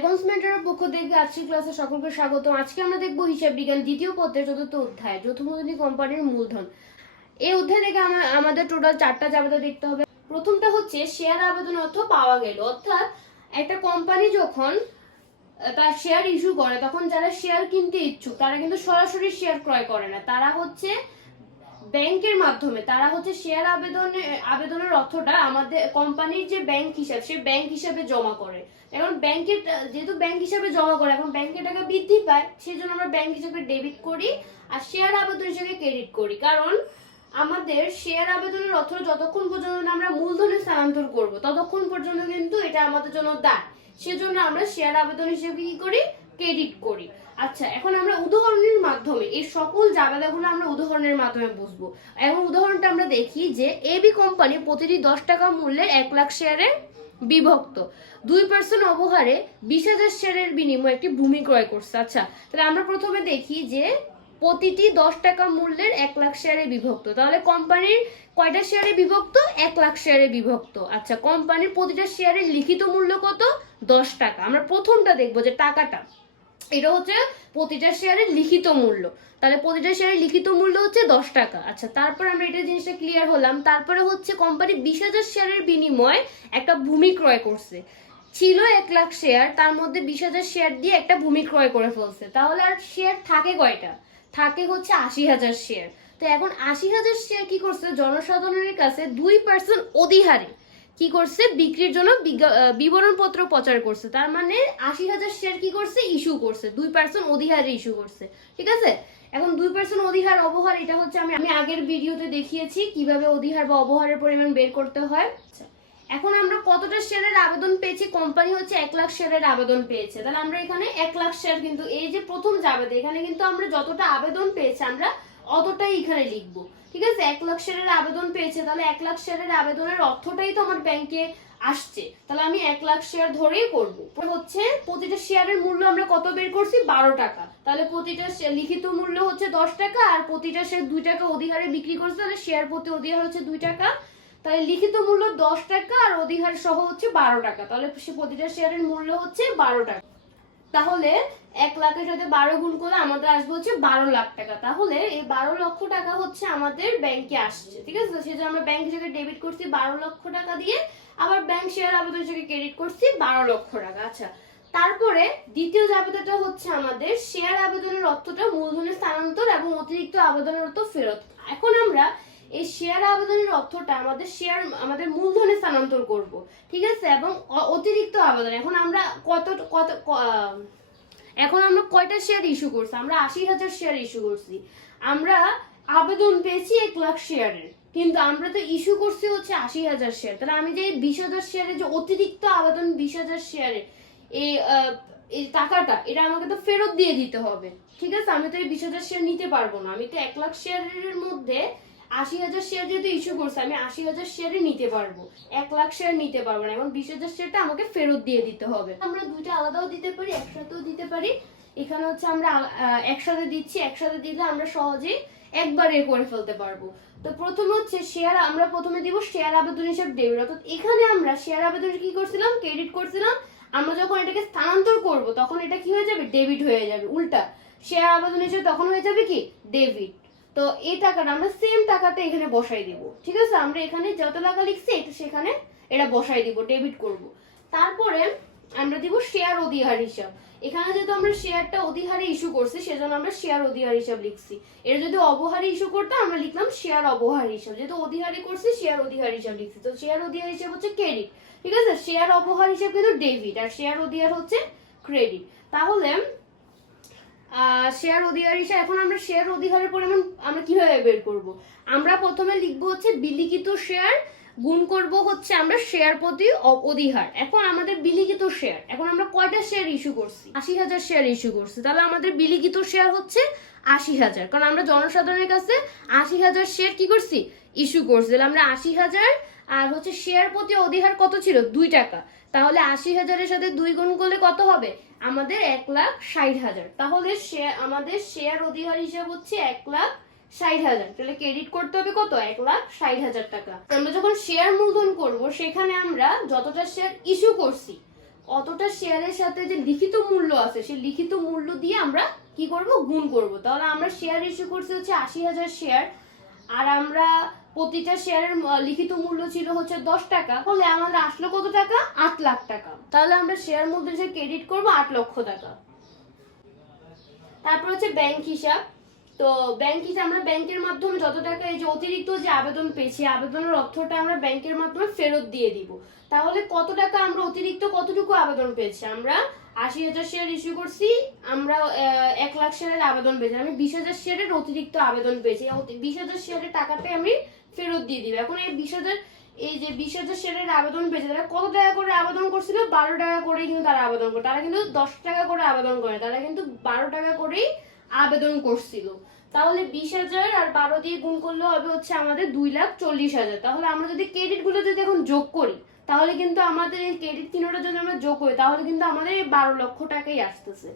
অ্যাকাউন্টসমেন্টের পক্ষ থেকে আজকের ক্লাসে সকলকে স্বাগত। আজকে আমরা দেখব হিসাব বিজ্ঞান দ্বিতীয় পত্রের ৪র্থ অধ্যায় যৌথমূলধনী কোম্পানির মূলধন। এই অধ্যায় থেকে আমাদের টোটাল 4টা জাবেদা দেখতে হবে। প্রথমটা হচ্ছে শেয়ার আবেদন অর্থ পাওয়া গেল, অর্থাৎ একটা কোম্পানি যখন তার শেয়ার ইস্যু করে তখন যারা শেয়ার কিনতে ইচ্ছুক তারা কিন্তু সরাসরি শেয়ার ক্রয় করে না, তারা হচ্ছে ব্যাংকের মাধ্যমে তারা হচ্ছে শেয়ার আবেদনের অর্থটা আমাদের কোম্পানির যে ব্যাংক হিসাব সে ব্যাংক হিসাবে জমা করে। এখন ব্যাংকের যেহেতু ব্যাংক হিসাবে জমা করে এখন ব্যাংকের টাকা বৃদ্ধি পায়, সেই জন্য আমরা ব্যাংক হিসাবে ডেবিট করি আর শেয়ার আবেদন হিসাবে ক্রেডিট করি। কারণ আমাদের শেয়ার আবেদনের অর্থ যতক্ষণ পর্যন্ত আমরা মূলধনে স্থানান্তর করব ততক্ষণ পর্যন্ত কিন্তু এটা আমাদের জন্য দায়, সেজন্য আমরা শেয়ার আবেদন হিসেবে কি করি, ক্রেডিট করি। আচ্ছা, এখন আমরা উদাহরণের মাধ্যমে এই সকল জাবেদাগুলো আমরা উদাহরণের মাধ্যমে বুঝবো। এখন উদাহরণটা আমরা দেখি যে এবি কোম্পানি প্রতিটি 10 টাকা মূল্যের 1 লাখ শেয়ারে বিভক্ত 2% অবহারে 20,000 শেয়ারের বিনিময়ে একটি ভূমি ক্রয় করছে। আচ্ছা, তাহলে আমরা প্রথমে দেখি যে প্রতিটি 10 টাকা মূল্যের 1 লাখ শেয়ারে বিভক্ত, তাহলে কোম্পানির কয়টা শেয়ারে বিভক্ত, 1 লাখ শেয়ারে বিভক্ত। আচ্ছা, কোম্পানির প্রতিটা শেয়ারের লিখিত মূল্য কত, 10 টাকা। আমরা প্রথমটা দেখবো যে টাকাটা, এটা হচ্ছে প্রতিটা শেয়ারের লিখিত মূল্য, তাহলে প্রতিটা শেয়ারের লিখিত মূল্য হচ্ছে 10 টাকা। আচ্ছা, তারপর আমরা এটা জিনিসটা ক্লিয়ার হলাম। তারপরে হচ্ছে কোম্পানি 20,000 শেয়ারের বিনিময়ে একটা ভূমি ক্রয় করছে। ছিল 1 লাখ শেয়ার, তার মধ্যে 20,000 শেয়ার দিয়ে একটা ভূমি ক্রয় করে ফেলছে, তাহলে আর শেয়ার থাকে কয়টা, থাকে হচ্ছে 80,000 শেয়ার। তো এখন 80,000 শেয়ার কি করছে, জনসাধারণের কাছে 2% অধিহারে কি করছে, বিক্রির জন্য বিবরণপত্র প্রচার করছে। তার মানে 80,000 শেয়ার কি করছে, ইস্যু করছে, 2% অধিহারে ইস্যু করছে। ঠিক আছে, এখন 2% অধিহার অবহার এটা হচ্ছে আমি আগের ভিডিওতে দেখিয়েছি কিভাবে অধিহার বা অবহারের পরিমাণ বের করতে হয়। আচ্ছা, এখন আমরা কতটা শেয়ারের আবেদন পেয়েছি, কোম্পানি হচ্ছে 1 লাখ শেয়ারের আবেদন পেয়েছে, তাহলে আমরা এখানে 1 লাখ শেয়ার, কিন্তু এই যে প্রথম জাবেদা এখানে কিন্তু আমরা যতটা আবেদন পেয়েছি আমরা অতটাই এখানে লিখবো। ঠিক আছে, 1 লাখ শেয়ারের আবেদন পেয়েছে, তাহলে 1 লাখ শেয়ারের আবেদনের অর্থটাই তো আমার ব্যাংকে আসছে, তাহলে আমি 1 লাখ শেয়ার ধরেই করব। হচ্ছে প্রতিটা শেয়ারের মূল্য আমরা কত বের করছি, 12 টাকা, তাহলে প্রতিটা লিখিত মূল্য হচ্ছে 10 টাকা আর প্রতিটা শেয়ার 2 টাকা অধিহারে বিক্রি করছে, তাহলে শেয়ার প্রতি অধিহার হচ্ছে 2 টাকা, তাহলে লিখিত মূল্য 10 টাকা আর অধিহার সহ হচ্ছে 12 টাকা, তাহলে প্রতিটা শেয়ারের মূল্য হচ্ছে 12 টাকা। তাহলে 1 লাখের সাথে 12 গুণ করলে আমাদের আসবে হচ্ছে 12 লাখ টাকা, তাহলে এই 12 লক্ষ টাকা হচ্ছে আমাদের ব্যাংকে আসছে। ঠিক আছে, সেজন্য আমরা ব্যাংক হিসেবে ডেবিট করছি 12 লক্ষ টাকা দিয়ে, আবার ব্যাংক শেয়ার আবেদন হিসেবে ক্রেডিট করছি 12 লক্ষ টাকা। আচ্ছা, তারপরে দ্বিতীয় জাবেদাটা হচ্ছে আমাদের শেয়ার আবেদনের অর্থটা মূলধনের স্থানান্তর এবং অতিরিক্ত আবেদনের অর্থ ফেরত। এখন আমরা এই শেয়ার আবেদনের অর্থটা আমাদের মূলধনে স্থানান্তর করব। ঠিক আছে, এবং অতিরিক্ত আবেদন এখন আমরা এখন আমরা কয়টা শেয়ার ইস্যু করছি, আমরা 80,000 শেয়ার ইস্যু করছি। আমরা আবেদন পেয়েছি 1 লাখ শেয়ারের, কিন্তু আমরা তো ইস্যু করছি হচ্ছে 80,000 শেয়ার, তাহলে আমি যে 20,000 শেয়ারের যে অতিরিক্ত আবেদন 20,000 শেয়ারে এই টাকাটা এটা আমাকে তো ফেরত দিয়ে দিতে হবে। ঠিক আছে, আমি তো এই 20,000 শেয়ার নিতে পারবো না, আমি তো 1 লাখ শেয়ারের মধ্যে 80,000 শেয়ার যেহেতু ইস্যু করছে আমি 80,000 শেয়ারে নিতে পারবো, 1 লাখ শেয়ার নিতে পারবো না, এবং 20,000 শেয়ারটা আমাকে ফেরত দিয়ে দিতে হবে। আমরা দুইটা আলাদাও দিতে পারি, একসাথেও দিতে পারি। এখানে হচ্ছে আমরা একসাথে দিচ্ছি, একসাথে দিলে আমরা সহজেই একবারে করে ফেলতে পারবো। তো প্রথমে হচ্ছে শেয়ার, আমরা প্রথমে দিব শেয়ার আবেদন হিসেবে ডেবিট, অর্থাৎ এখানে আমরা শেয়ার আবেদন কি করছিলাম, ক্রেডিট করছিলাম। আমরা যখন এটাকে স্থানান্তর করব তখন এটা কি হয়ে যাবে, ডেবিট হয়ে যাবে। উল্টা শেয়ার আবেদন হিসেবে তখন হয়ে যাবে কি, ডেবিট। তো এই টাকাটা আমরা সেম টাকাটা এখানে বসাই দিব। ঠিক আছে, আমরা এখানে যত টাকা লিখছি এটা সেখানে এটা বসাই দিব, ডেবিট করব। তারপরে আমরা দিব শেয়ার অধিহার হিসাব। এখানে যেহেতু আমরা শেয়ারটা অধিহারে ইস্যু করছি সেজন্য আমরা শেয়ার অধিহার হিসাব লিখছি। এটা যদি অবহারে ইস্যু করতাম আমরা লিখলাম শেয়ার অবহার হিসাব, যেহেতু অধিহারে করছি শেয়ার অধিহার হিসাব লিখছি, তো শেয়ার অধিহার হিসাব হচ্ছে ক্রেডিট। ঠিক আছে, শেয়ার অবহার হিসাব কিন্তু ডেবিট আর শেয়ার অধিহার হচ্ছে ক্রেডিট। তাহলে শেয়ার অধিহার হিসাব, এখন আমরা শেয়ার অধিহারের পরিমাণ আমরা কিভাবে বের করব, আমরা প্রথমে লিখবো হচ্ছে বিলিখিত শেয়ার গুণ করব হচ্ছে আমরা শেয়ার প্রতি অধিহার। এখন আমাদের বিলিখিত শেয়ার, এখন আমরা কয়টা শেয়ার ইস্যু করছি, 80,000 শেয়ার ইস্যু করছি, তাহলে আমাদের বিলিখিত শেয়ার হচ্ছে 80,000, কারণ আমরা জনসাধারণের কাছে 80,000 শেয়ার কি করছি, ইস্যু করছি। তাহলে আমরা 80,000 আর হচ্ছে শেয়ার প্রতি অধিহার কত ছিল, 2 টাকা, তাহলে 80,000-এর সাথে 2 গুণ করলে কত হবে, আমাদের 1,60,000। তাহলে আমাদের শেয়ার অধিহার হিসাব হচ্ছে 1,60,000, তাহলে ক্রেডিট করতে হবে কত, 1,60,000 টাকা। আমরা যখন শেয়ার মূলধন করব সেখানে আমরা যতটা শেয়ার ইস্যু করছি অতটা শেয়ারের সাথে যে লিখিত মূল্য আছে সেই লিখিত মূল্য দিয়ে আমরা কি করব, গুণ করব। তাহলে আমরা শেয়ার ইস্যু করছি হচ্ছে 80,000 শেয়ার, আর আমরা প্রতিটা শেয়ারের লিখিত মূল্য ছিল হচ্ছে 10 টাকা, তাহলে আমাদের আসলো কত টাকা, 8 লাখ টাকা। তাহলে আমরা শেয়ার মধ্যে যে ক্রেডিট করব 8 লক্ষ টাকা। তারপর হচ্ছে ব্যাংক হিসাব। তো ব্যাংক হিসাব আমরা ব্যাংকের মাধ্যমে যত টাকা এই যে অতিরিক্ত যে আবেদন পেয়েছি, আবেদনের অর্থটা আমরা ব্যাংকের মাধ্যমে ফেরত দিয়ে দিব। তাহলে কত টাকা আমরা অতিরিক্ত কতটুকু আবেদন পেয়েছি, আমরা 80,000 শেয়ার ইস্যু করছি, আমরা 1 লাখ শেয়ারের আবেদন পেয়েছি, আমি 20,000 শেয়ারের অতিরিক্ত আবেদন পেয়েছি। 20,000 শেয়ারের টাকাটাই আমি ফেরত দিয়ে দিব। এখন এই 20,000 শেয়ারের আবেদন পেয়েছে, তারা কত টাকা করে আবেদন করছিল, 12 টাকা করেই কিন্তু তারা আবেদন করে, তারা কিন্তু 10 টাকা করে আবেদন করে, তারা কিন্তু 12 টাকা করেই আবেদন করছিল। তাহলে 20,000 আর 12 দিয়ে গুণ করলে হবে হচ্ছে আমাদের 2,40,000। তাহলে আমরা যদি ক্রেডিট গুলো যদি এখন যোগ করি, তাহলে কিন্তু আমাদের এই ক্রেডিট তিনটার জন্য আমরা যোগ করি, তাহলে কিন্তু আমাদের এই 12 লক্ষ টাকাই আসতেছে।